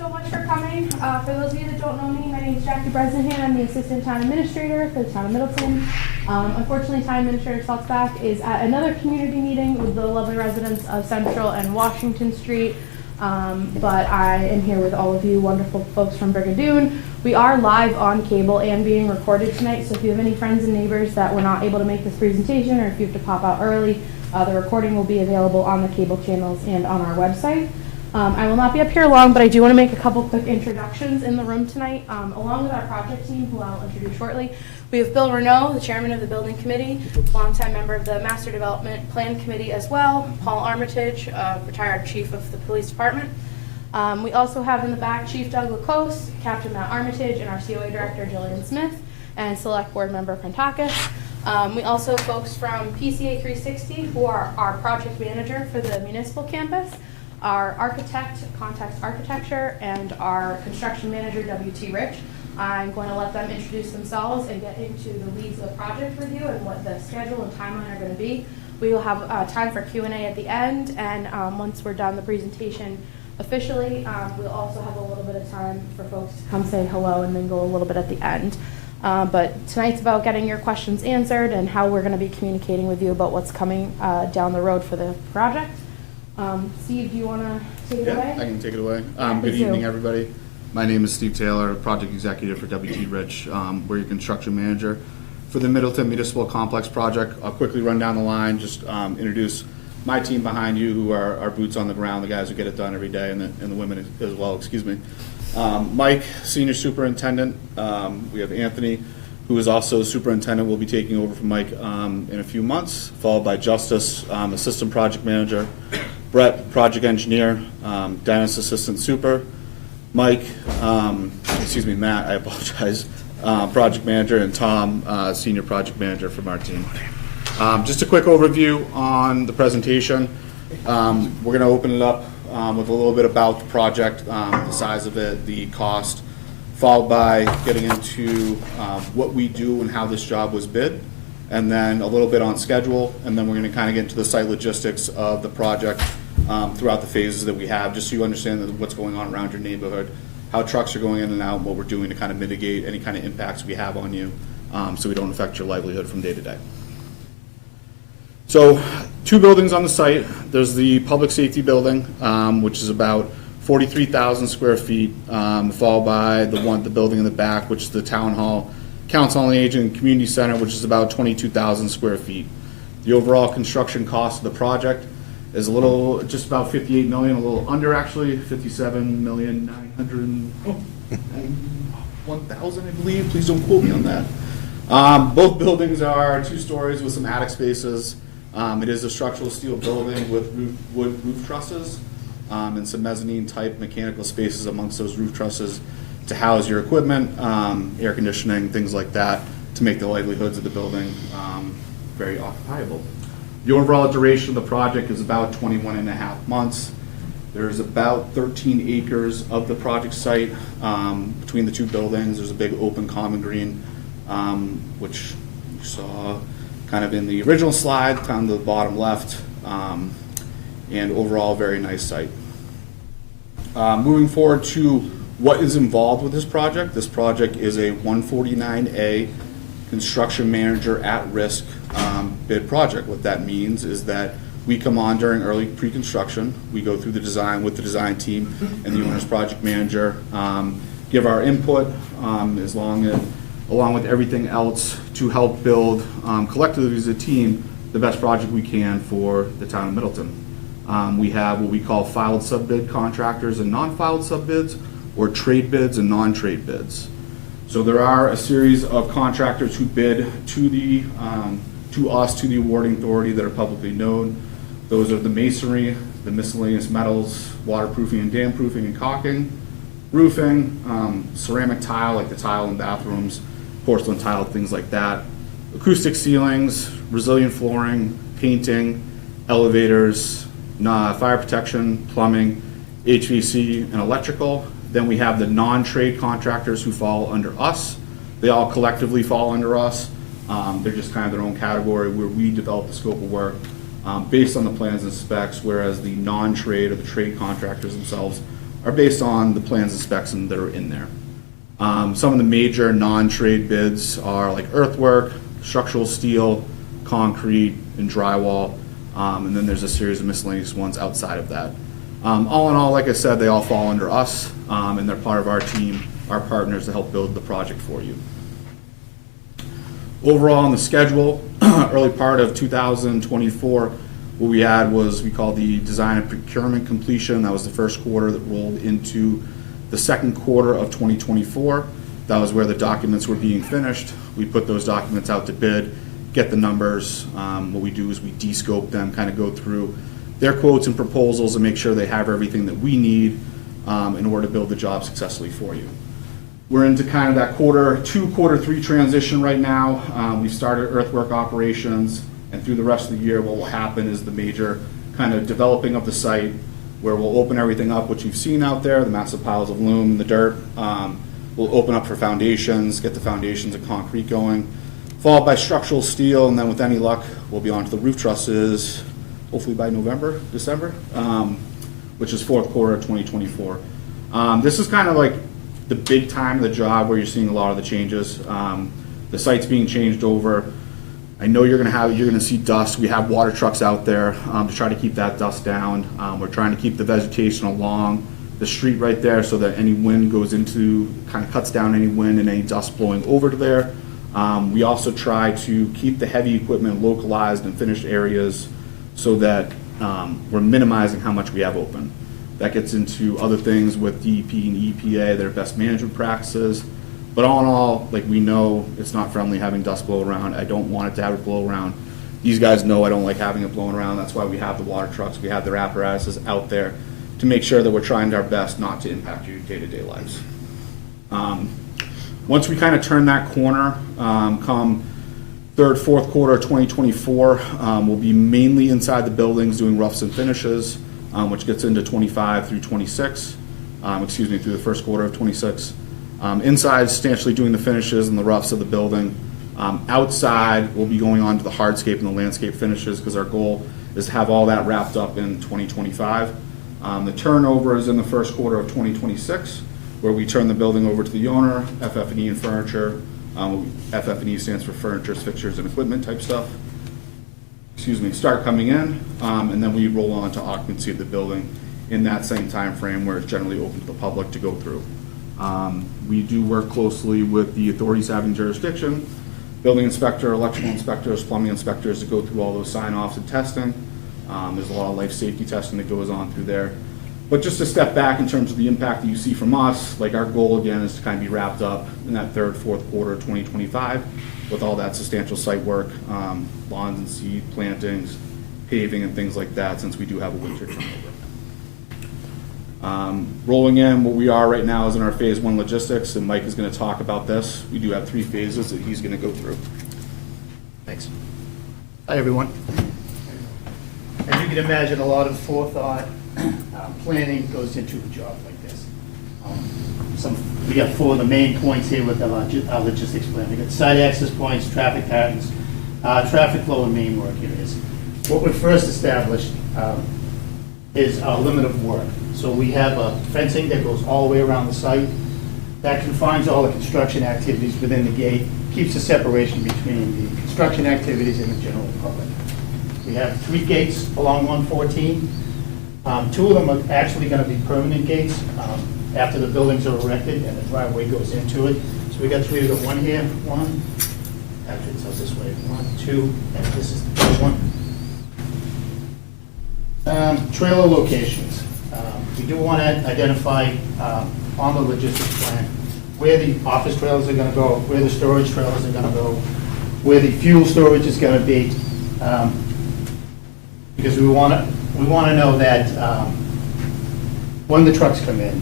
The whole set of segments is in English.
so much for coming. For those of you that don't know me, my name is Jackie Bresnahan. I'm the Assistant Town Administrator for the Town of Middleton. Unfortunately, Town Administrator Saltzback is at another community meeting with the lovely residents of Central and Washington Street. But I am here with all of you wonderful folks from Brigadoon. We are live on cable and being recorded tonight, so if you have any friends and neighbors that were not able to make this presentation, or if you have to pop out early, the recording will be available on the cable channels and on our website. I will not be up here long, but I do want to make a couple quick introductions in the room tonight, along with our project team, who I'll introduce shortly. We have Bill Renaud, the chairman of the building committee, longtime member of the Master Development Plan Committee as well, Paul Armitage, retired chief of the police department. We also have in the back Chief Doug Lacoste, Captain Matt Armitage, and our COA director Jillian Smith, and select board member Prentakis. We also have folks from PCA 360, who are our project manager for the municipal campus, our architect, Context Architecture, and our construction manager, W.T. Rich. I'm going to let them introduce themselves and get into the weeds of the project with you and what the schedule and timeline are going to be. We will have time for Q&A at the end, and once we're done the presentation officially, we'll also have a little bit of time for folks to come say hello and mingle a little bit at the end. But tonight's about getting your questions answered and how we're going to be communicating with you about what's coming down the road for the project. Steve, do you want to take it away? Yeah, I can take it away. Yeah, Good please do. evening, everybody. My name is Steve Taylor, Project Executive for WT Rich. We're your construction manager for the Middleton Municipal Complex project. I'll quickly run down the line, just introduce my team behind you, who are our boots on the ground, the guys who get it done every day, and the women as well, excuse me. Mike, Senior Superintendent. We have Anthony, who is also Superintendent, will be taking over from Mike in a few months, followed by Justice, Assistant Project Manager, Brett, Project Engineer, Dennis, Assistant Super, Mike, Matt, I apologize, Project Manager, and Tom, Senior Project Manager from our team. Just a quick overview on the presentation. We're going to open it up with a little bit about the project, the size of it, the cost, followed by getting into what we do and how this job was bid, and then a little bit on schedule, and then we're going to kind of get into the site logistics of the project throughout the phases that we have, just so you understand what's going on around your neighborhood, how trucks are going in and out, and what we're doing to kind of mitigate any kind of impacts we have on you, so we don't affect your livelihood from day to day. So, two buildings on the site. There's the public safety building, which is about 43,000 square feet, followed by the building in the back, which is the town hall, council on aging, and community center, which is about 22,000 square feet. The overall construction cost of the project is just about 58 million, a little under actually, 57,901,000, I believe. Please don't quote me on that. Both buildings are 2 stories with some attic spaces. It is a structural steel building with wood roof trusses, and some mezzanine type mechanical spaces amongst those roof trusses to house your equipment, air conditioning, things like that, to make the livelihoods of the building very occupiable. The overall duration of the project is about 21.5 months. There's about 13 acres of the project site between the 2 buildings. There's a big open common green, which you saw kind of in the original slide, down to the bottom left, and overall very nice site. Moving forward to what is involved with this project is a 149A construction manager at risk bid project. What that means is that we come on during early pre-construction, we go through the design with the design team and the owner's project manager, give our input along with everything else to help build collectively as a team the best project we can for the town of Middleton. We have what we call filed sub-bid contractors and non-filed sub-bids, or trade bids and non-trade bids. So there are a series of contractors who bid to us, to the awarding authority, that are publicly known. Those are the masonry, the miscellaneous metals, waterproofing and damproofing and caulking, roofing, ceramic tile, like the tile in bathrooms, porcelain tile, things like that, acoustic ceilings, resilient flooring, painting, elevators, fire protection, plumbing, HVAC, and electrical. Then we have the non-trade contractors who fall under us. They all collectively fall under us. They're just kind of their own category, where we develop the scope of work based on the plans and specs, whereas the non-trade or the trade contractors themselves are based on the plans and specs that are in there. Some of the major non-trade bids are like earthwork, structural steel, concrete, and drywall, and then there's a series of miscellaneous ones outside of that. All in all, like I said, they all fall under us, and they're part of our team, our partners to help build the project for you. Overall on the schedule, early part of 2024, what we had was we call the design and procurement completion. That was the first quarter that rolled into the second quarter of 2024. That was where the documents were being finished. We put those documents out to bid, get the numbers. What we do is we de-scope them, kind of go through their quotes and proposals and make sure they have everything that we need in order to build the job successfully for you. We're into kind of that quarter 2, quarter 3 transition right now. We've started earthwork operations, and through the rest of the year, what will happen is the major kind of developing of the site, where we'll open everything up, which you've seen out there, the massive piles of loam, the dirt. We'll open up for foundations, get the foundations of concrete going, followed by structural steel, and then with any luck, we'll be on to the roof trusses, hopefully by November, December, which is fourth quarter of 2024. This is kind of like the big time of the job where you're seeing a lot of the changes. The site's being changed over. I know you're gonna see dust. We have water trucks out there to try to keep that dust down. We're trying to keep the vegetation along the street right there so that any wind goes into, kind of cuts down any wind and any dust blowing over to there. We also try to keep the heavy equipment localized in finished areas so that we're minimizing how much we have open. That gets into other things with DEP and EPA, their best management practices. But all in all, like, we know it's not friendly having dust blow around. I don't want it to have it blow around. These guys know I don't like having it blowing around. That's why we have the water trucks. We have their apparatuses out there to make sure that we're trying our best not to impact your day-to-day lives. Once we kind of turn that corner, come third, fourth quarter of 2024, we'll be mainly inside the buildings doing roughs and finishes, which gets into 25 through 26, through the first quarter of 26. Inside, substantially doing the finishes and the roughs of the building. Outside, we'll be going on to the hardscape and the landscape finishes because our goal is to have all that wrapped up in 2025. The turnover is in the first quarter of 2026, where we turn the building over to the owner, FF&E and furniture. FF&E stands for furniture, fixtures, and equipment type stuff. Start coming in, and then we roll on to occupancy of the building in that same time frame where it's generally open to the public to go through. We do work closely with the authorities having jurisdiction, building inspector, electrical inspectors, plumbing inspectors to go through all those sign-offs and testing. There's a lot of life safety testing that goes on through there. But just to step back in terms of the impact that you see from us, like, our goal again is to kind of be wrapped up in that third, fourth quarter of 2025 with all that substantial site work, lawns and seed plantings, paving and things like that, since we do have a winter turnover. Rolling in, what we are right now is in our phase 1 logistics, and Mike is going to talk about this. We do have 3 phases that he's going to go through. Thanks. Hi, everyone. As you can imagine, a lot of forethought, planning goes into a job like this. We got 4 of the main points here with our logistics plan. We got site access points, traffic patterns, traffic flow, and main work areas. What we first established is our limit of work. So we have a fencing that goes all the way around the site. That confines all the construction activities within the gate, keeps the separation between the construction activities and the general public. We have 3 gates along 114. 2 of them are actually going to be permanent gates after the buildings are erected and the driveway goes into it. So we got 3. We got 1 here, 1. Actually, it's out this way. 1, 2, and this is the 3rd one. Trailer locations. We do want to identify on the logistics plan where the office trailers are going to go, where the storage trailers are going to go, where the fuel storage is going to be, because we want to know that when the trucks come in,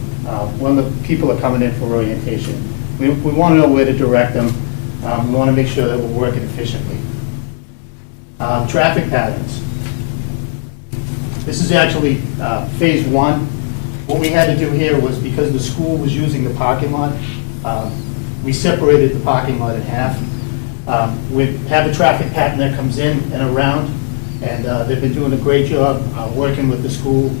when the people are coming in for orientation, we want to know where to direct them. We want to make sure that we're working efficiently. Traffic patterns. This is actually phase 1. What we had to do here was, because the school was using the parking lot, we separated the parking lot in half. We have a traffic pattern that comes in and around, and they've been doing a great job working with the school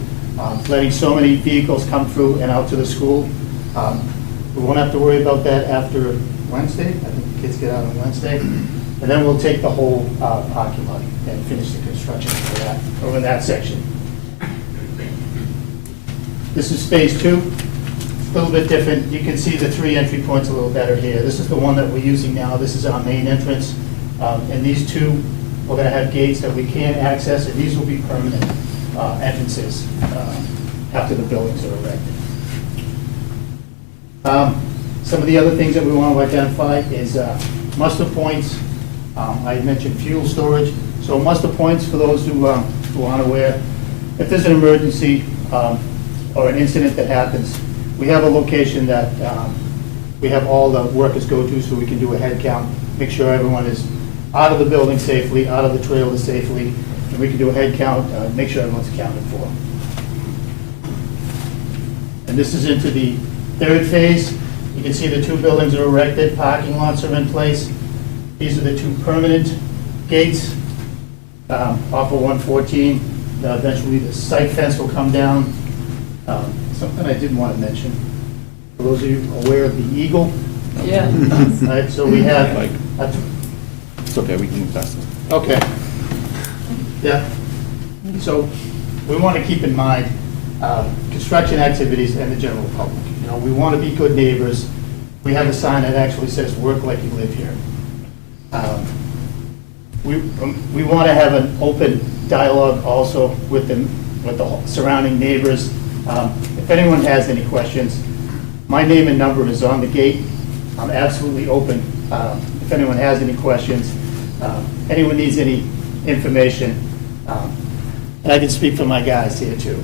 letting so many vehicles come through and out to the school. We won't have to worry about that after Wednesday. I think the kids get out on Wednesday. And then we'll take the whole parking lot and finish the construction for that, over that section. This is phase 2. It's a little bit different. You can see the 3 entry points a little better here. This is the one that we're using now. This is our main entrance. And these 2, we're going to have gates that we can access, and these will be permanent entrances after the buildings are erected. Some of the other things that we want to identify is muster points. I had mentioned fuel storage. So muster points, for those who aren't aware, if there's an emergency or an incident that happens, we have a location that we have all the workers go to so we can do a head count, make sure everyone is out of the building safely, out of the trailer safely, and we can do a head count, make sure everyone's accounted for. And this is into the 3rd phase. You can see the 2 buildings are erected, parking lots are in place. These are the 2 permanent gates off of 114. Eventually, the site fence will come down. Something I did want to mention, for those of you aware of the Eagle. Yeah. Right, so we have. Mike. It's okay, we can move past this. Okay. Yeah. So we want to keep in mind construction activities and the general public. You know, we want to be good neighbors. We have a sign that actually says, "Work like you live here." We want to have an open dialogue also with the surrounding neighbors. If anyone has any questions, my name and number is on the gate. I'm absolutely open. If anyone has any questions, anyone needs any information, and I can speak for my guys here too.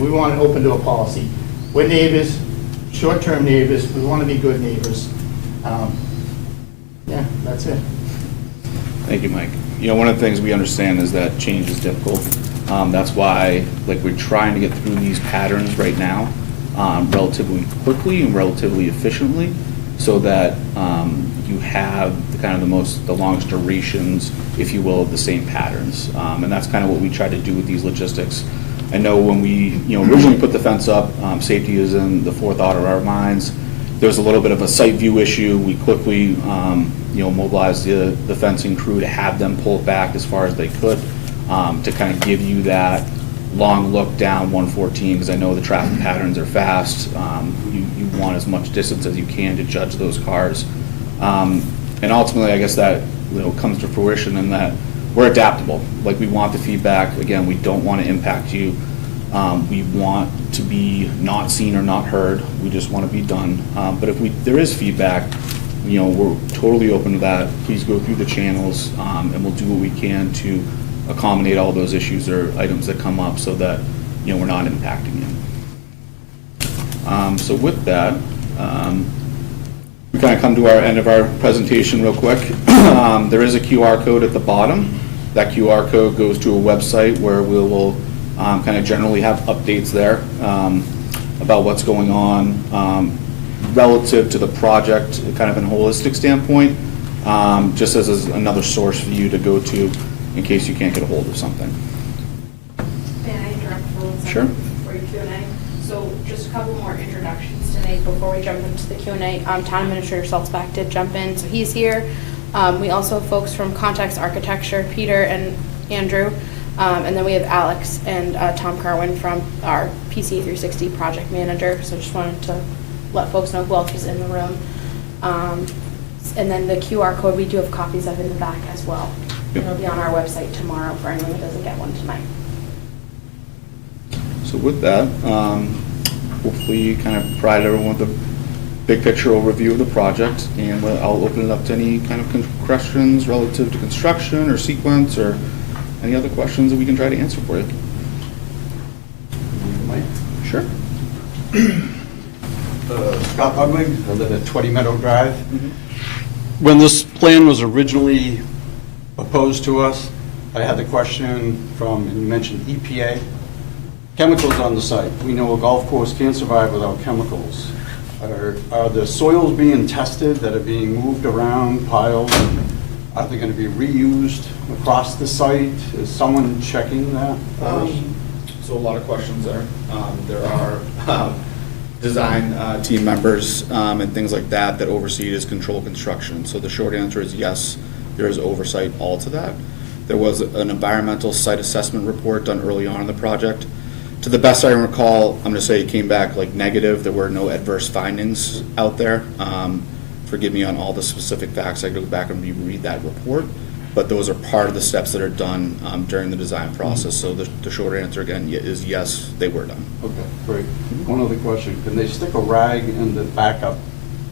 We want to open door policy. We're neighbors, short-term neighbors. We want to be good neighbors. Yeah, that's it. Thank you, Mike. You know, one of the things we understand is that change is difficult. That's why, like, we're trying to get through these patterns right now relatively quickly and relatively efficiently, so that you have the longest durations, if you will, of the same patterns. And that's kind of what we try to do with these logistics. I know when we, originally put the fence up, safety is in the forethought of our minds. There was a little bit of a site view issue. We quickly, mobilized the fencing crew to have them pull it back as far as they could, to kind of give you that long look down 114, because I know the traffic patterns are fast. You want as much distance as you can to judge those cars. And ultimately, I guess that comes to fruition in that we're adaptable. Like, we want the feedback. Again, we don't want to impact you. We want to be not seen or not heard. We just want to be done. But if there is feedback, we're totally open to that. Please go through the channels, and we'll do what we can to accommodate all those issues or items that come up, so that we're not impacting you. So with that, we kind of come to our end of our presentation real quick. There is a QR code at the bottom. That QR code goes to a website where we will kind of generally have updates there about what's going on relative to the project, kind of in a holistic standpoint, just as another source for you to go to in case you can't get a hold of something. May I interrupt for 1 second? Sure. For your Q&A? So just a couple more introductions to make before we jump into the Q&A. Town Administrator Saltzback did jump in, so he's here. We also have folks from Context Architecture, Peter and Andrew. And then we have Alex and Tom Carwin from our PC 360 project manager. So just wanted to let folks know who else is in the room. And then the QR code, we do have copies of in the back as well. Yep. It'll be on our website tomorrow for anyone that doesn't get one tonight. So with that, hopefully kind of provide everyone with a big picture overview of the project, and I'll open it up to any kind of questions relative to construction or sequence or any other questions that we can try to answer for you. Mike? Sure. Scott Ludwig, I live at 20 Meadow Drive. When this plan was originally proposed to us, I had the question from, and you mentioned EPA, chemicals on the site. We know a golf course can't survive without chemicals. Are the soils being tested that are being moved around, piled? Are they going to be reused across the site? Is someone checking that? So a lot of questions there. There are design team members and things like that that oversee this control construction. So the short answer is yes, there is oversight all to that. There was an environmental site assessment report done early on in the project. To the best I can recall, I'm going to say it came back like negative. There were no adverse findings out there. Forgive me on all the specific facts. I could go back and reread that report. But those are part of the steps that are done during the design process. So the short answer again is yes, they were done. Okay, great. One other question, can they stick a rag in the backup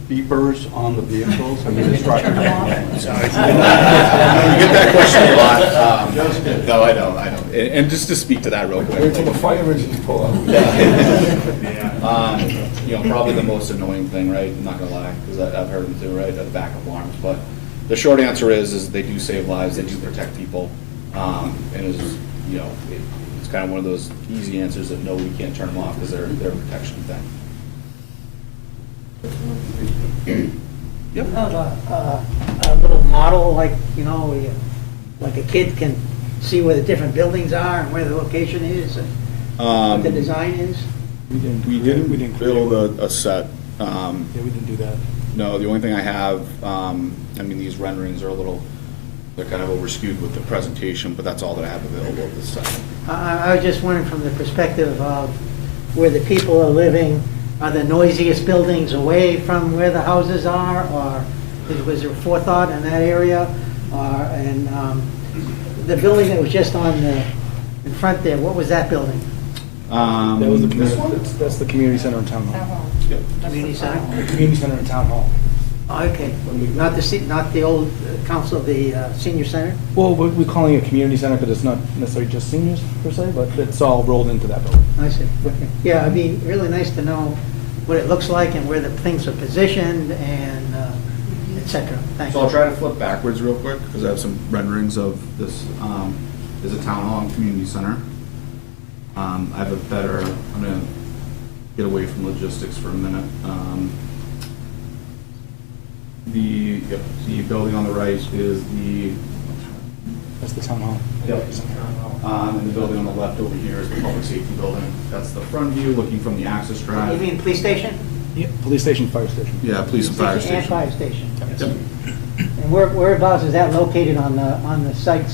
beepers on the vehicles? I mean, it's right. You get that question a lot. No, I don't. And just to speak to that real quick. Wait till the fire engines pull out. Probably the most annoying thing, right? I'm not gonna lie, because I've heard them too, right? The backup alarms. But the short answer is they do save lives, they do protect people, and it's kind of one of those easy answers that no, we can't turn them off because they're a protection thing. Yep. Have a little model, like, where like a kid can see where the different buildings are and where the location is and what the design is? We didn't build a set. Yeah, we didn't do that. No, the only thing I have, these renderings are they're kind of over-skewed with the presentation, but that's all that I have available at this time. I was just wondering from the perspective of where the people are living, are the noisiest buildings away from where the houses are, or was there forethought in that area? And the building that was just in front there, what was that building? That was the This community, one? that's the community center and town hall. Yep. Community center? The community center and town hall. Oh, okay, not the old council, the senior center? Well, we're calling it a community center because it's not necessarily just seniors per se, but it's all rolled into that building. I see, okay. Yeah, it'd be really nice to know what it looks like and where the things are positioned and et cetera. Thanks. So I'll try to flip backwards real quick, because I have some renderings of this. Is a town hall and community center. I have a better, I'm gonna get away from logistics for a minute. The building on the right is the, That's the town hall. and the building on the left over here is the public safety building. That's the front view, looking from the access You drive. mean police station? Yeah, police station, fire station. Yeah, police and fire And station. fire station. Yep. And whereabouts is that located on the site?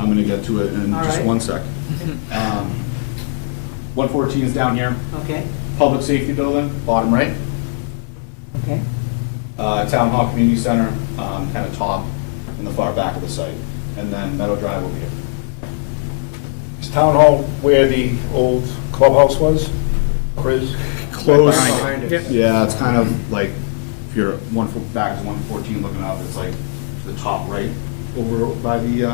I'm gonna get to it in All just right. 1 sec. 114 is down here, Okay, public safety building, bottom right. okay. Town Hall Community Center, kind of top in the far back of the site. And then Meadow Drive over here. Is town hall where the old clubhouse was? Or is? Close. Behind it. Yeah, it's kind of like, if you're 1 foot back is 114 looking up, it's like the top right over by the,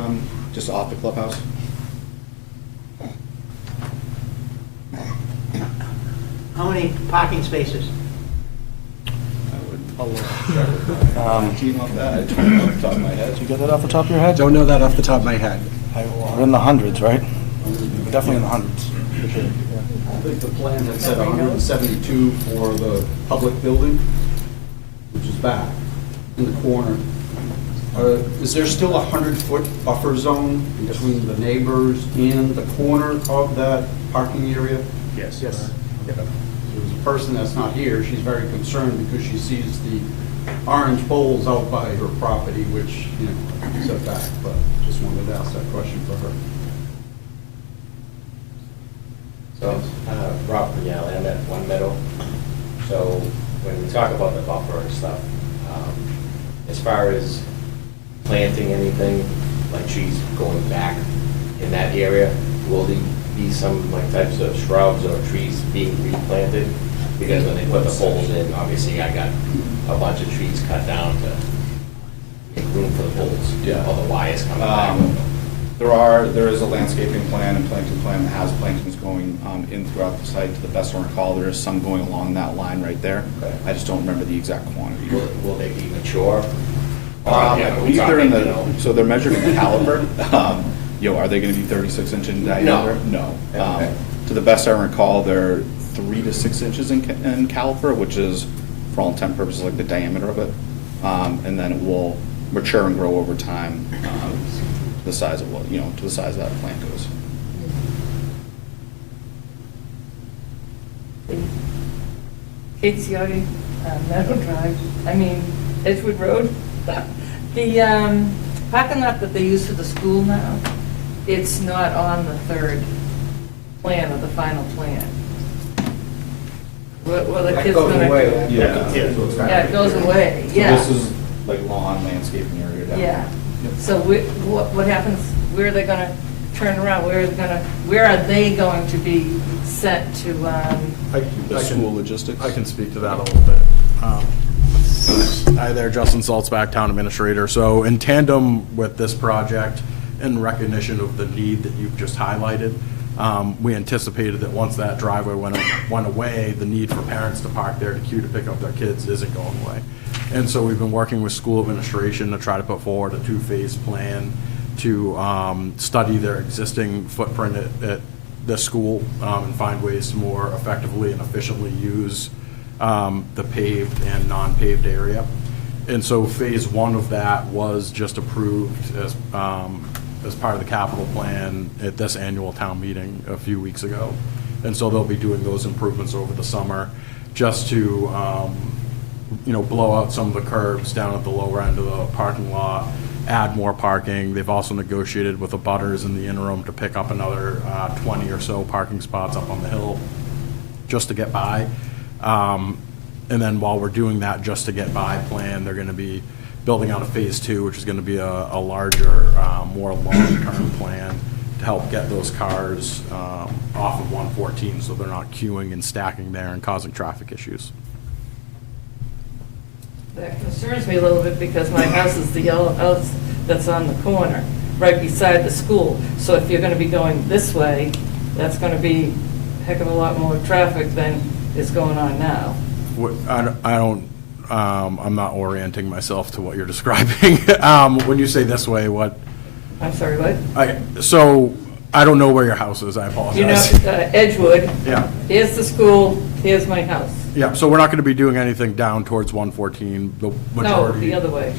just off the clubhouse. How many parking spaces? I would team up that, I don't know off the top of my head. Did you get that off the top of your head? Don't know that off the top of my head. We're in the hundreds, right? We're definitely in the hundreds, for sure. I think the plan had said 172 for the public building, which is back in the corner. Is there still a 100-foot buffer zone between the neighbors and the corner of that parking area? Yes. Yes. There's a person that's not here, she's very concerned because she sees the orange poles out by her property, which, set back, but just wanted to ask that question for her. So, Rob Pugnale, I'm at One Meadow. So, when we talk about the buffer and stuff, as far as planting anything, like trees going back in that area, will there be some types of shrubs or trees being replanted? Because when they put the poles in, obviously I got a bunch of trees cut down to make room for the poles. Yeah. All the wires coming back. There is a landscaping plan and planting plan that has plantings going in throughout the site. To the best I recall, there is some going along that line right there. Okay. I just don't remember the exact quantity. Will they be mature? I believe they're in Talking, so they're measured in caliber. Are they gonna be 36 inches in diameter? No. Okay. To the best I recall, they're 3 to 6 inches in caliper, which is, for all intent and purposes, like the diameter of it. And then it will mature and grow over time, to the size of to the size that plant goes. Aitsioi, Meadow Drive, Edgewood Road. The parking lot that they use for the school now, it's not on the third plan or the final plan. Well, the kids gonna. Yeah. Yeah, it goes away, yeah. So this is like lawn landscaping area down Yeah. there. So what happens, where are they gonna turn around? Where are they going to be sent to, The school logistics. I can speak to that a little bit. Hi there, Justin Saltzback, Town Administrator. So in tandem with this project, in recognition of the need that you've just highlighted, we anticipated that once that driveway went away, the need for parents to park there to queue to pick up their kids isn't going away. And so we've been working with school administration to try to put forward a two-phase plan to study their existing footprint at the school and find ways to more effectively and efficiently use the paved and non-paved area. And so phase one of that was just approved as part of the capital plan at this annual town meeting a few weeks ago. And so they'll be doing those improvements over the summer just to, blow out some of the curbs down at the lower end of the parking lot, add more parking. They've also negotiated with the butters in the interim to pick up another 20 or so parking spots up on the hill just to get by. And then while we're doing that just to get by plan, they're going to be building out a phase two, which is going to be a larger, more long-term plan to help get those cars off of 114 so they're not queuing and stacking there and causing traffic issues. that concerns me a little bit because my house is the yellow house that's on the corner, right beside the school. So if you're gonna be going this way, that's gonna be a heck of a lot more traffic than is going on now. I'm not orienting myself to what you're describing. When you say this way, what? I'm sorry, what? So I don't know where your house is, I apologize. You know, Edgewood. Yeah. Here's the school, here's my house. Yeah, so we're not going to be doing anything down towards 114, the No, majority. the other way.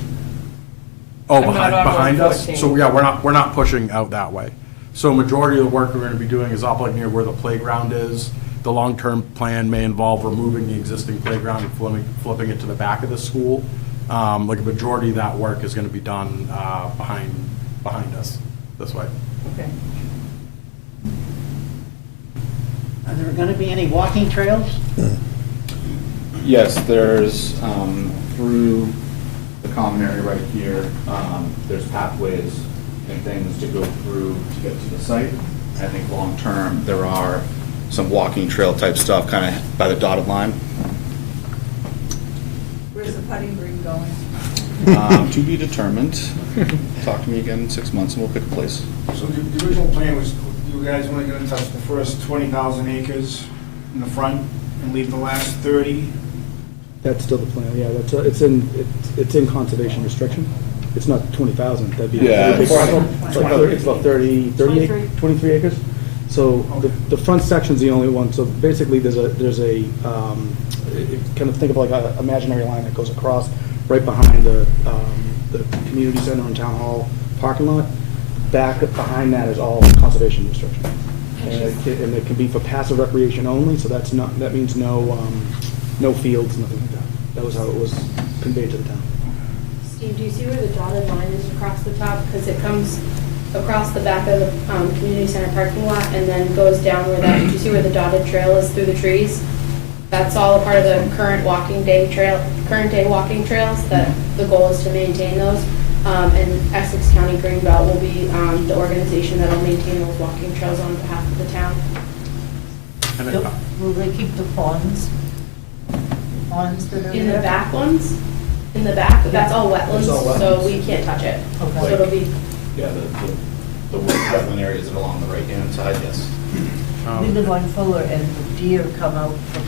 Oh, I'm not on behind us? 114. So, yeah, we're not pushing out that way. So majority of the work we're going to be doing is up like near where the playground is. The long-term plan may involve removing the existing playground and flipping it to the back of the school. Like a majority of that work is going to be done behind us, this way. Okay. Are there going to be any walking trails? Yes, there's, through the common area right here, there's pathways and things to go through to get to the site. I think long-term, there are some walking trail type stuff kind of by the dotted line. Where's the putting green going? To be determined. Talk to me again in 6 months and we'll pick a place. So the original plan was, you guys want to get in touch the first 20,000 acres in the front and leave the last 30? That's still the plan, yeah, it's in conservation restriction. It's not 20,000, that'd be. Yeah, a big it's- parcel. It's about 23 acres. So the front section's the only one, so basically there's a kind of think of like an imaginary line that goes across right behind the community center and town hall parking lot. Back behind that is all conservation restriction. And it can be for passive recreation only, so that means no fields, nothing like that. That was how it was conveyed to the town. Steve, do you see where the dotted line is across the top? Because it comes across the back of the community center parking lot and then goes down where that, do you see where the dotted trail is through the trees? That's all a part of the current day walking trails, that the goal is to maintain those. And Essex County Greenbelt will be the organization that will maintain those walking trails on behalf of the town. Will they keep the ponds? Ponds that are In the there? back ones, in the back, that's all wetlands, It's all so wetlands. we can't touch it. Okay. So it'll be, Yeah, the wetland areas are along the right-hand side, yes. We live on Fuller and the deer come out from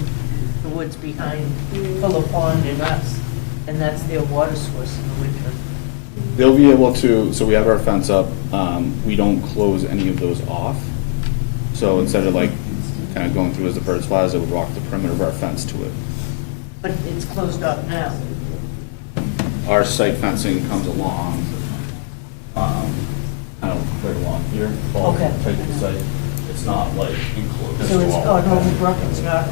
the woods behind Fuller Pond and us, and that's their water source in the winter. They'll be able to, so we have our fence up, we don't close any of those off. So instead of like kind of going through as the birds flies, it would walk the perimeter of our fence to it. But it's closed up now. Our site fencing comes along, kind of right along here, all Okay. tight to the site. It's not like enclosed. So it's on Overbrook, it's not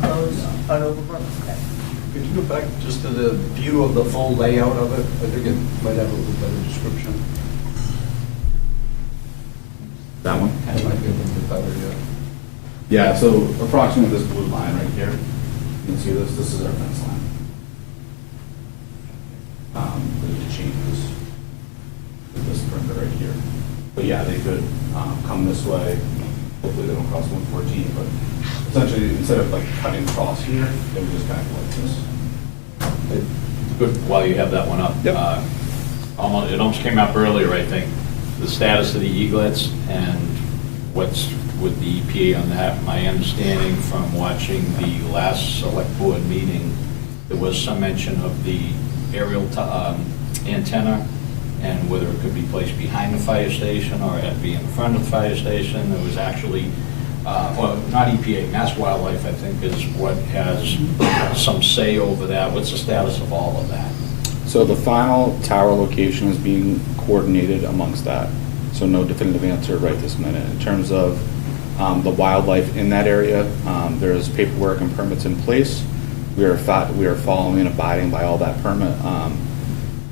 close on Overbrook? Okay. Could you go back just to the view of the full layout of it? I think it might have a little better description. That one? It might be a little bit better, yeah. Yeah, so approximately this blue line right here, you can see this is our fence line. We need to change this perimeter right here. But yeah, they could come this way, hopefully they don't cross 114, but essentially, instead of like cutting across here, they would just kind of go like this. Good, while you have that one up. Yep. It almost came up earlier, I think, the status of the eaglets and what's with the EPA on that. My understanding from watching the last select board meeting, there was some mention of the aerial antenna and whether it could be placed behind the fire station or it had to be in front of the fire station. There was actually, well, not EPA, Mass Wildlife, I think, is what has some say over that. What's the status of all of that? So the final tower location is being coordinated amongst that. So no definitive answer right this minute. In terms of the wildlife in that area, there's paperwork and permits in place. We are following and abiding by all that permit,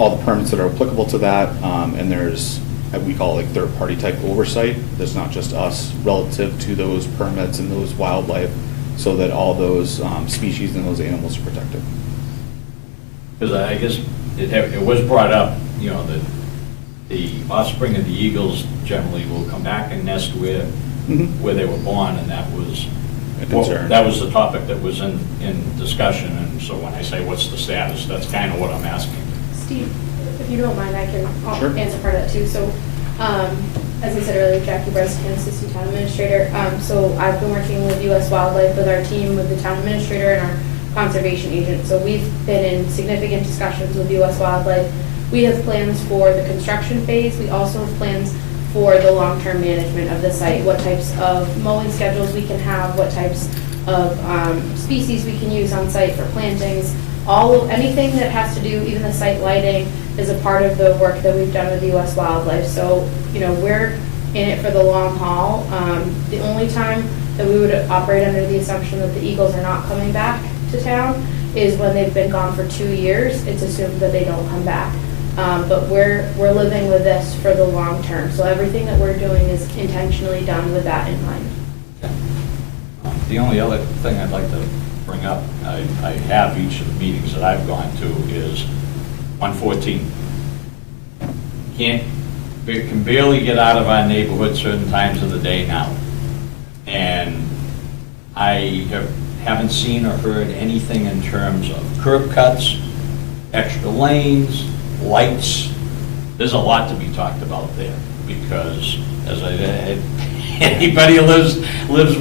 all the permits that are applicable to that, and there's, we call it like third-party type oversight. There's not just us relative to those permits and those wildlife, so that all those species and those animals are protected. Because I guess it was brought up, you know, that the offspring of the eagles generally will come back and nest where they were born, and that was A concern. that was the topic that was in discussion. And so when I say what's the status, that's kind of what I'm asking. Steve, if you don't mind, I can Sure. answer part of that too. So, as I said earlier, Jackie Breskin, Assistant Town Administrator. So I've been working with U.S. Wildlife, with our team, with the Town Administrator and our Conservation Agent. So we've been in significant discussions with U.S. Wildlife. We have plans for the construction phase. We also have plans for the long-term management of the site, what types of mowing schedules we can have, what types of species we can use on site for plantings. Anything that has to do, even the site lighting, is a part of the work that we've done with U.S. Wildlife. So, you know, we're in it for the long haul. The only time that we would operate under the assumption that the eagles are not coming back to town is when they've been gone for 2 years. It's assumed that they don't come back. But we're living with this for the long term. So everything that we're doing is intentionally done with that in mind. The only other thing I'd like to bring up, I have each of the meetings that I've gone to, is 114. Can barely get out of our neighborhood certain times of the day now. And I haven't seen or heard anything in terms of curb cuts, extra lanes, lights. There's a lot to be talked about there, because as anybody who lives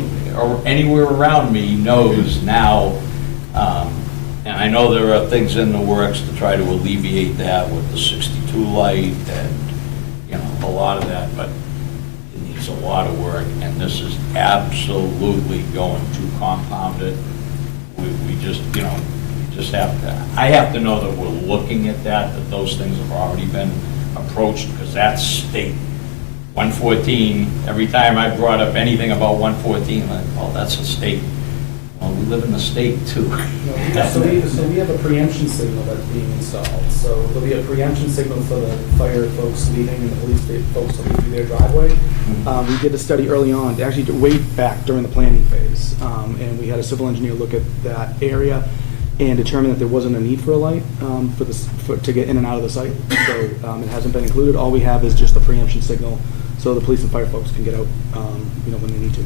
anywhere around me knows now, and I know there are things in the works to try to alleviate that with the 62 light and, you know, a lot of that, but it needs a lot of work, and this is absolutely going to compound it. We just, you know, just have to, I have to know that we're looking at that those things have already been approached, because that's state. 114, every time I brought up anything about 114, like, oh, that's a state. Well, we live in the state too. So we have a preemption signal that's being installed. So there'll be a preemption signal for the fire folks leaving and the police folks that leave through their driveway. We did a study early on, actually way back during the planning phase, and we had a civil engineer look at that area and determine that there wasn't a need for a light to get in and out of the site. So it hasn't been included. All we have is just the preemption signal, so the police and fire folks can get out, when they need to.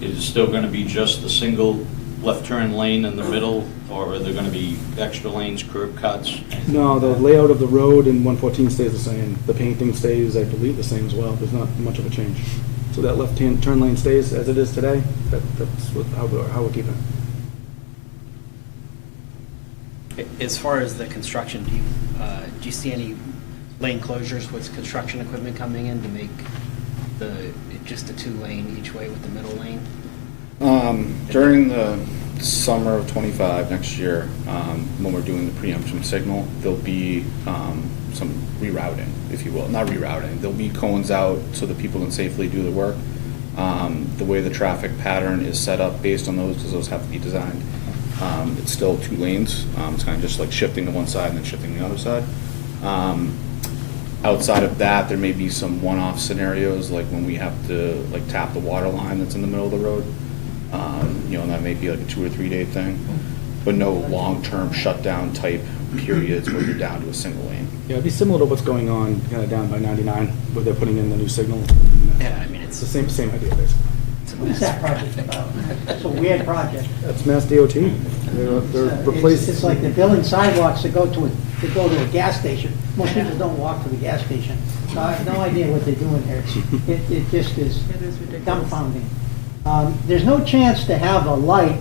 Is it still going to be just the single left turn lane in the middle, or are there going to be extra lanes, curb cuts? No, the layout of the road in 114 stays the same. The painting stays, I believe, the same as well. There's not much of a change. So that left-hand turn lane stays as it is today. That's how we're keeping it. As far as the construction, do you see any lane closures with construction equipment coming in to make just a 2-lane each way with the middle lane? During the summer of 25 next year, when we're doing the preemption signal, there'll be some rerouting, if you will. Not rerouting. There'll be cones out so that people can safely do the work. The way the traffic pattern is set up based on those, because those have to be designed, it's still 2 lanes. It's kind of just like shifting to one side and then shifting to the other side. Outside of that, there may be some one-off scenarios, like when we have to like tap the water line that's in the middle of the road. You know, and that may be like a 2 or 3 day thing, but no long-term shutdown type periods where you're down to a single lane. Yeah, it'd be similar to what's going on kind of down by 99, where they're putting in the new signal. Yeah, I mean, It's it's the same idea, basically. it's a What's that project about? It's a weird project. That's Mass DOT. They're replacing. It's like they're building sidewalks to go to a gas station. Most people don't walk to the gas station. So I have no idea what they're doing there. It just is dumbfounding. There's no chance to have a light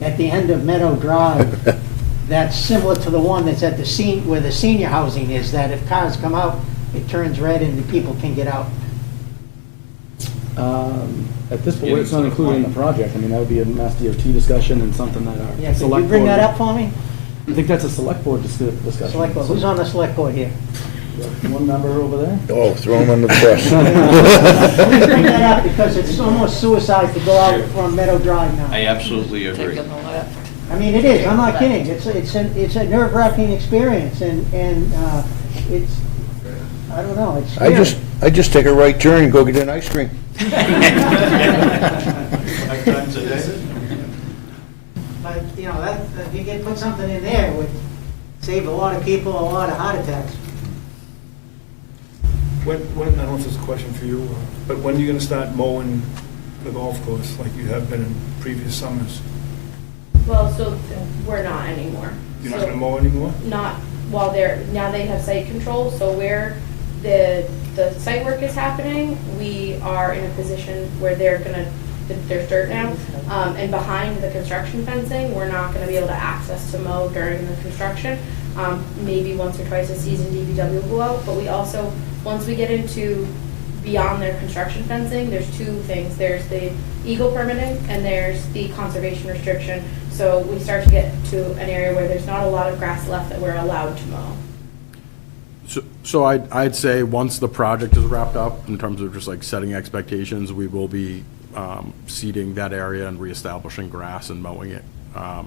at the end of Meadow Drive that's similar to the one that's at where the senior housing is, that if cars come out, it turns red and the people can get out. At this point, it's not included in the project. I mean, that would be a Mass DOT discussion and something that our Yeah, could select you bring board- that up for me? I think that's a select board discussion. Select board, who's on the select board here? One member over there? Oh, throw him under the bus. Please bring that up, because it's almost suicide to go out from Meadow Drive now. I absolutely agree. Taking the left. I mean, it is, I'm not kidding, it's a nerve-wracking experience, and it's, I don't know, it's scary. I just take a right turn and go get an ice cream. But, you know, that, if you can put something in there, it would save a lot of people a lot of heart attacks. When, I don't know if this is a question for you, but when are you gonna start mowing the golf course like you have been in previous summers? Well, so we're not anymore. You're not So gonna mow anymore? Not while now they have site control, so where the site work is happening, we are in a position where there's dirt now. And behind the construction fencing, we're not gonna be able to access to mow during the construction. Maybe once or twice a season DPW will go out, but we also, once we get into beyond their construction fencing, there's 2 things. There's the eagle permitting and there's the conservation restriction. So we start to get to an area where there's not a lot of grass left that we're allowed to mow. So I'd say once the project is wrapped up, in terms of just like setting expectations, we will be seeding that area and reestablishing grass and mowing it.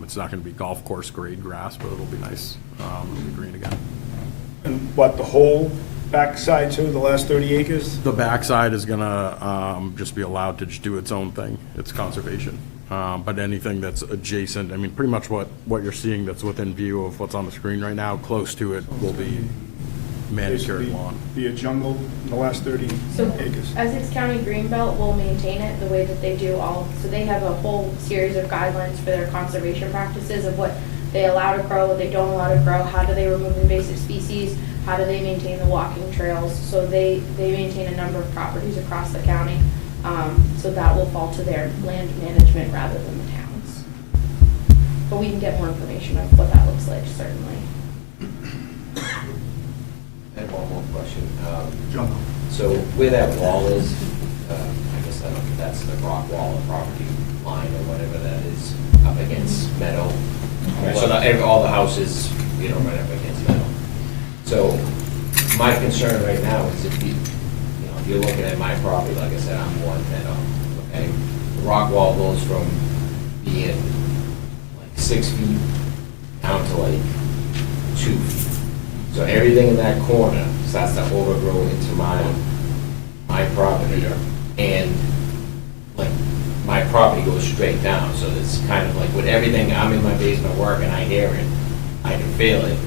It's not gonna be golf course grade grass, but it'll be nice, it'll be green again. And what, the whole backside too, the last 30 acres? The backside is gonna just be allowed to just do its own thing. It's conservation. But anything that's adjacent, I mean, pretty much what you're seeing that's within view of what's on the screen right now, close to it will be manicured Basically lawn. Be a jungle in the last 30 So acres. Essex County Greenbelt will maintain it the way that they do so they have a whole series of guidelines for their conservation practices of what they allow to grow, what they don't allow to grow, how do they remove invasive species, how do they maintain the walking trails. So they maintain a number of properties across the county. So that will fall to their land management rather than the towns. But we can get more information of what that looks like, certainly. I have one more question. Jungle. So where that wall is, I guess I don't know if that's the rock wall or property line or whatever that is, up against Meadow. So all the houses, right up against Meadow. So my concern right now is if if you're looking at my property, like I said, I'm 1 Meadow, okay? The rock wall goes from being like 6 feet down to like 2 feet. So everything in that corner starts to overgrow into my property. And like my property goes straight down. So it's kind of like with everything, I'm in my basement working, I hear it, I can feel it.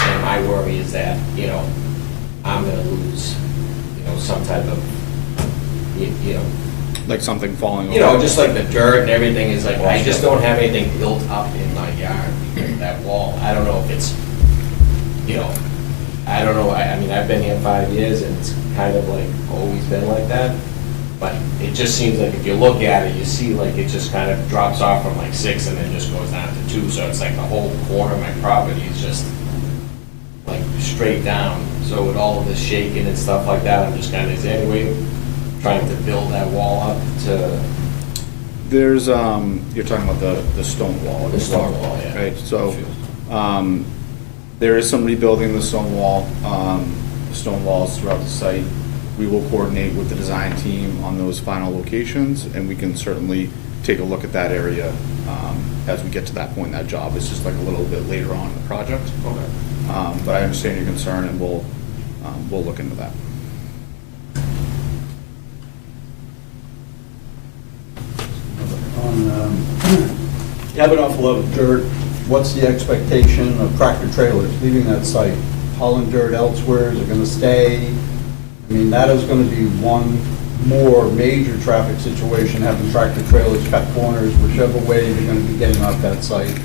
And my worry is that, I'm gonna lose, some type of, Like something falling over. just like the dirt and everything is like, I just don't have anything built up in my yard because of that wall. I don't know if it's, I don't know, I mean, I've been here 5 years and it's kind of like always been like that. But it just seems like if you look at it, you see like it just kind of drops off from like 6 and then just goes down to 2. So it's like the whole corner of my property is just like straight down. So with all of this shaking and stuff like that, I'm just kind of, is there any way of trying to build that wall up to? There's, you're talking about the stone wall. The stone wall, yeah. Right, so, there is some rebuilding the stone wall. The stone walls throughout the site. we will coordinate with the design team on those final locations, and we can certainly take a look at that area as we get to that point in that job. It's just like a little bit later on in the project. Okay. But I understand your concern, and we'll look into that. On you have an awful lot of dirt. What's the expectation of tractor trailers leaving that site? Hauling dirt elsewhere, is it going to stay? I mean, that is going to be one more major traffic situation, having tractor trailers cut corners, whichever way they're going to be getting off that site.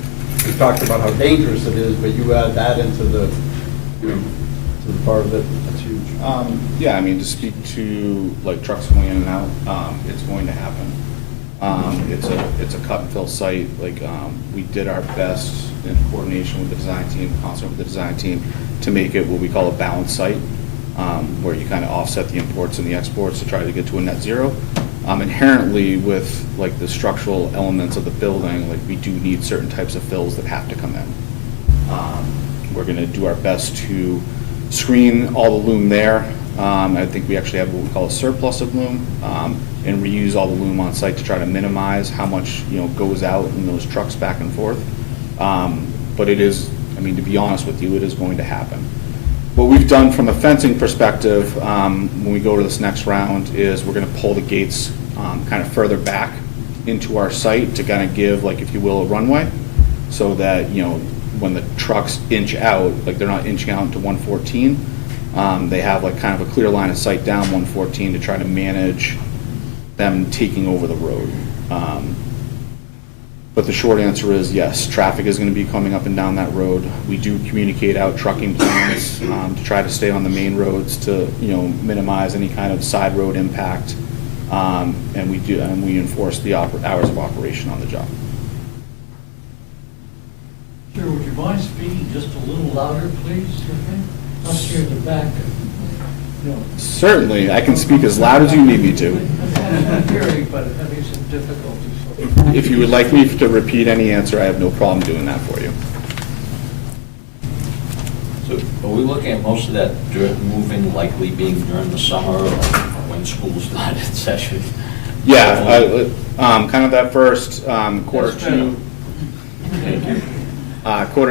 We talked about how dangerous it is, but you add that into the, you know, to the part of it, that's huge. Yeah, I mean, to speak to like trucks going in and out, it's going to happen. It's a cut and fill site. Like, we did our best in coordination with the design team, concert with the design team, to make it what we call a balanced site, where you kind of offset the imports and the exports to try to get to a net zero. Inherently, with like the structural elements of the building, like we do need certain types of fills that have to come in. We're going to do our best to screen all the loom there. I think we actually have what we call a surplus of loom, and reuse all the loom on site to try to minimize how much, you know, goes out in those trucks back and forth. But it is, I mean, to be honest with you, it is going to happen. What we've done from a fencing perspective, when we go to this next round, is we're going to pull the gates kind of further back into our site to kind of give, like, if you will, a runway, so that, you know, when the trucks inch out, like they're not inching out into 114, they have like kind of a clear line of sight down 114 to try to manage them taking over the road. But the short answer is yes, traffic is going to be coming up and down that road. We do communicate out trucking plans to try to stay on the main roads to, you know, minimize any kind of side road impact, and we enforce the hours of operation on the job. Sir, would you mind speaking just a little louder, please? Up here in the back. No. Certainly, I can speak as loud as you need me to. I'm hearing, but having some difficulties. If you would like me to repeat any answer, I have no problem doing that for you. So are we looking at most of that dirt moving likely being during the summer or when school started session? Yeah, kind of that first quarter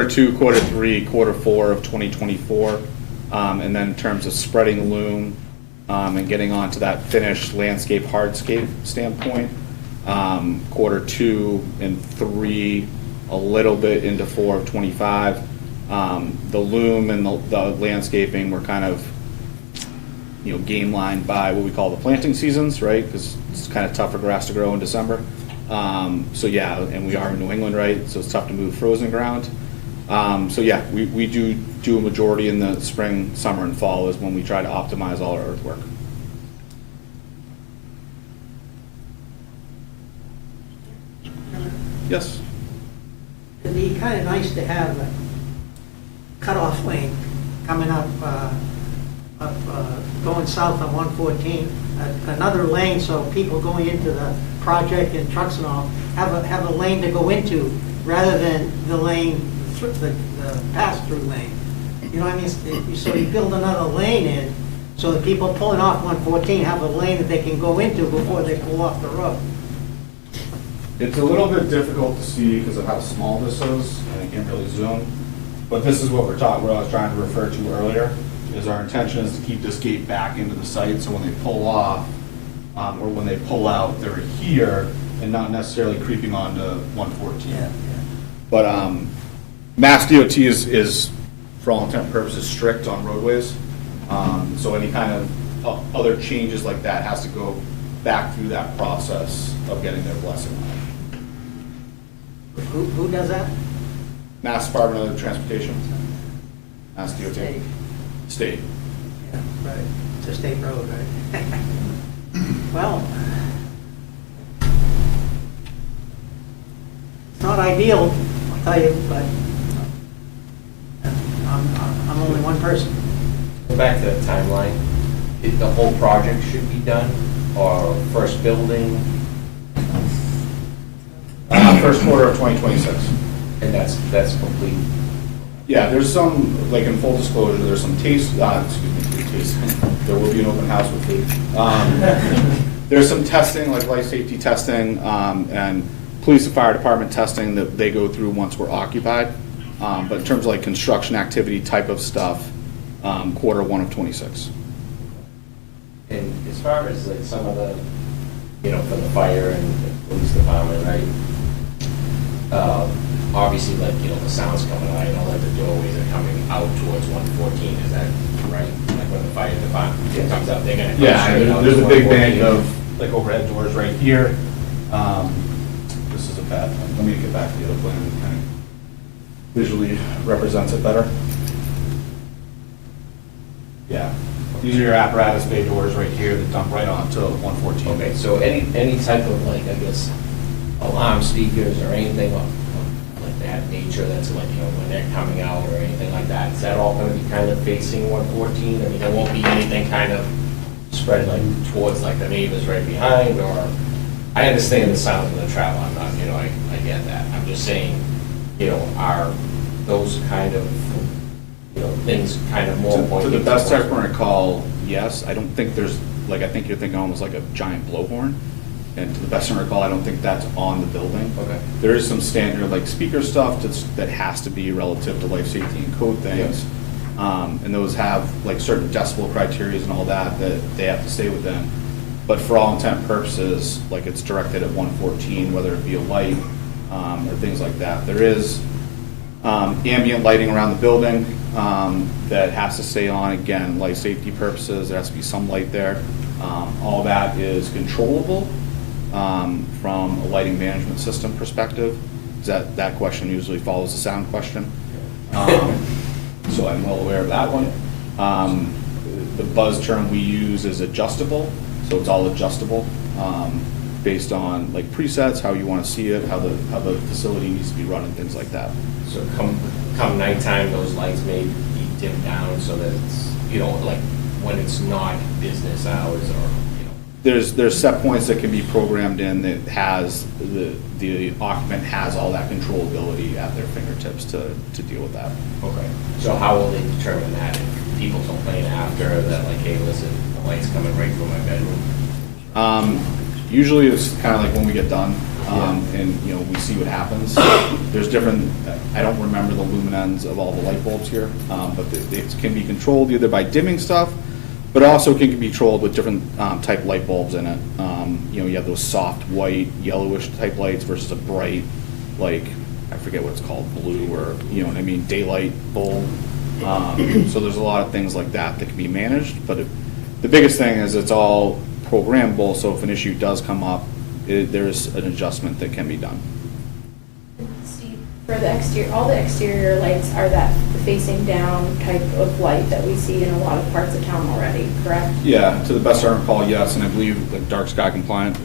two, quarter three, quarter four of 2024. And then in terms of spreading loom and getting onto that finished landscape hardscape standpoint, quarter two and three, a little bit into 4 of 25. The loom and the landscaping were kind of, you know, game lined by what we call the planting seasons, right? Because it's kind of tough for grass to grow in December. So yeah, and we are in New England, right? So it's tough to move frozen ground. So yeah, we do a majority in the spring, summer, and fall is when we try to optimize all our earthwork. Yes. It'd be kind of nice to have a cutoff lane coming up, going south on 114, another lane so people going into the project and trucks and all have a lane to go into rather than the lane, the pass-through lane. You know what I mean? So you build another lane in so that people pulling off 114 have a lane that they can go into before they pull off the road. It's a little bit difficult to see because of how small this is, and I can't really zoom. But this is what what I was trying to refer to earlier, is our intention is to keep this gate back into the site, so when they pull off, or when they pull out, they're here and not necessarily creeping onto 114. Yeah. But Mass DOT is, for all intent and purposes, strict on roadways. So any kind of other changes like that has to go back through that process of getting their blessing on it. Who does that? Mass Department of Transportation. Mass DOT. State. State. Yeah, right. It's a state road, right? Well, it's not ideal, I'll tell you, but I'm only one person. Go back to the timeline. The whole project should be done, or first building, First quarter of 2026. and that's complete. Yeah, there's some, like in full disclosure, there's some there will be an open house with food. There's some testing, like life safety testing, and police and fire department testing that they go through once we're occupied. But in terms of like construction activity type of stuff, Q1 of '26. And as far as like some of the, from the fire and the police department, right? Obviously, like, the sound's coming out, like the doorways are coming out towards 114, is that right? Like when the fire department comes up, they're gonna. There's a big bank of like overhead doors right here. This is a bad one. Let me get back to the other plan that kind of visually represents it better. Yeah, these are your apparatus bay doors right here that dump right onto 114. Okay, so any type of like, I guess, alarm speakers or anything of like that nature that's like, when they're coming out or anything like that, is that all gonna be kind of facing 114? I mean, there won't be anything kind of spread like towards like the neighbors right behind, or, I understand the sound of the travel, I'm not, I get that. I'm just saying, are those kind of, things kind of more To pointed the best towards- I can recall, yes. I don't think there's, like, I think you're thinking almost like a giant blowhorn. And to the best I can recall, I don't think that's on the building. Okay. There is some standard, like, speaker stuff that has to be relative to life safety and code things. And those have, like, certain decibel criteria and all that they have to stay within. But for all intent and purposes, like, it's directed at 114, whether it be a light or things like that. There is ambient lighting around the building that has to stay on, again, life safety purposes, there has to be some light there. All that is controllable from a lighting management system perspective. That question usually follows the sound question. So I'm well aware of that one. The buzz term we use is adjustable, so it's all adjustable based on like presets, how you want to see it, how the facility needs to be run and things like that. So come nighttime, those lights may be dimmed down so that it's, like when it's not business hours or, There's set points that can be programmed in that has, the occupant has all that controllability at their fingertips to deal with that. Okay. So how will they determine that if people complain after that, like, hey, listen, the light's coming right through my bedroom? Usually it's kind of like when we get done, and, we see what happens. There's different, I don't remember the luminance of all the light bulbs here, but it can be controlled either by dimming stuff, but also can be controlled with different type light bulbs in it. You have those soft white, yellowish type lights versus a bright, like, I forget what it's called, blue or, daylight bulb. So there's a lot of things like that can be managed, but the biggest thing is it's all programmable, so if an issue does come up, there's an adjustment that can be done. Steve, for the exterior, all the exterior lights are that facing down type of light that we see in a lot of parts of town already, correct? Yeah, to the best I recall, yes, and I believe like dark sky compliant.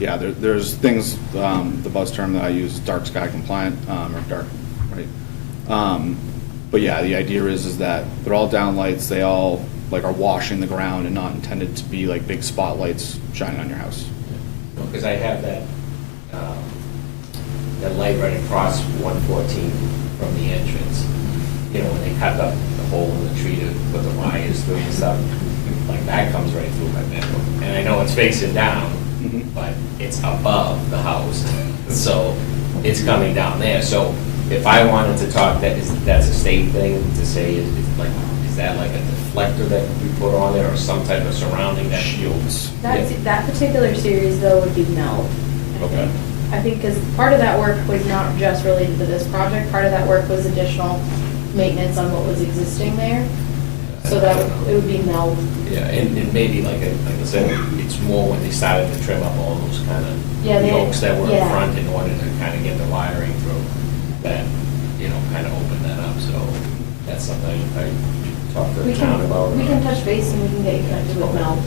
Yeah, there's things, the buzz term that I use, dark sky compliant, or dark, right? But yeah, the idea is that they're all down lights, they all like are washing the ground and not intended to be like big spotlights shining on your house. Because I have that light right across 114 from the entrance. When they cut the hole in the tree to put the wires through and stuff, like that comes right through my bedroom. And I know it's facing down, but it's above the house, so it's coming down there. So if I wanted to talk, that's a state thing to say, is that like a deflector that we put on there or some type of surrounding that shields? That particular series though would be MELD. Okay. I think because part of that work was not just related to this project, part of that work was additional maintenance on what was existing there. So it would be MELD. Yeah, and maybe like I said, it's more when they started to trim up all those kind of yokes that were in front in order to kind of get the wiring through that, kind of open that up. So that's something I talk to the town about. We can touch base and we can get you connected with MELD.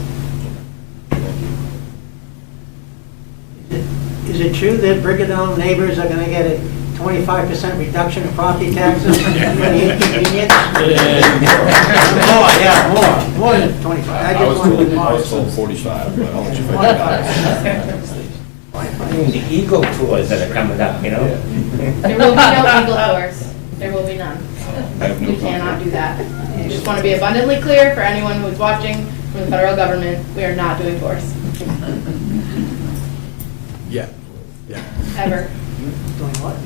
Is it true that Brigadoon neighbors are gonna get a 25% reduction in property taxes for the inconvenience? More than 25. I was told 45, but I'll let you figure it out. The Eagle tours that are coming up, There will be no Eagle tours. There will be none. I have no We cannot conflict. do that. We just want to be abundantly clear for anyone who's watching from the federal government, we are not doing tours, Yeah, yeah. ever. Doing what?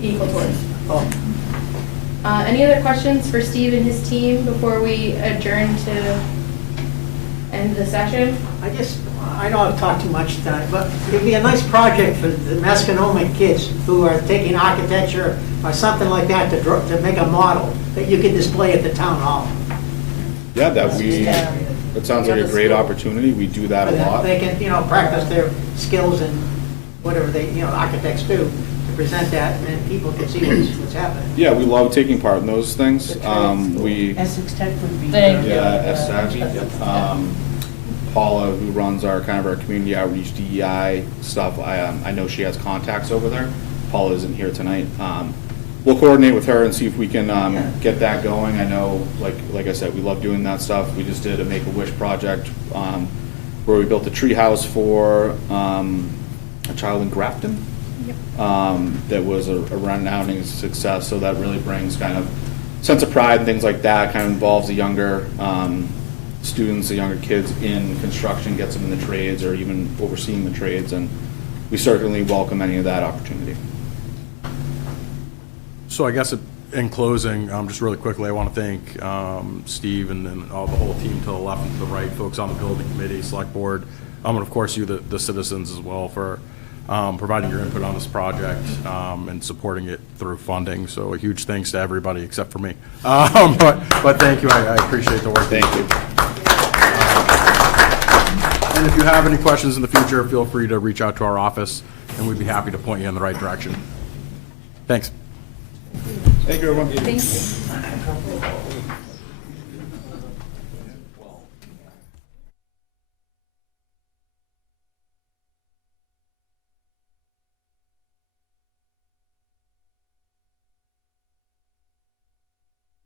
Equal tours. Oh, Any other questions for Steve and his team before we adjourn to end the session? I know I've talked too much tonight, but it'd be a nice project for the Masconomet kids who are taking architecture or something like that to make a model that you could display at the town hall. Yeah, that sounds like a great opportunity. We do that a lot. They can, practice their skills and whatever they, architects do, to present that, and then people can see what's happening. Yeah, we love taking part in those things. We, Essex Tech would be. Thank you. yeah, STAC. Paula, who runs our community outreach DEI stuff, I know she has contacts over there. Paula isn't here tonight. We'll coordinate with her and see if we can get that going. I know, like I said, we love doing that stuff. We just did a Make-A-Wish project where we built a tree house for a child in Grafton. That was a resounding success, so that really brings kind of sense of pride and things like that. Kind of involves the younger students, the younger kids in construction, gets them in the trades or even overseeing the trades, and we certainly welcome any of that opportunity. So I guess in closing, just really quickly, I want to thank Steve and then the whole team to the left and to the right, folks on the building committee, select board, and of course you, the citizens as well, for providing your input on this project and supporting it through funding. So a huge thanks to everybody except for me. But thank you. I appreciate the work. Thank you. And if you have any questions in the future, feel free to reach out to our office, and we'd be happy to point you in the right direction. Thanks. Thank you, everyone. Thank you.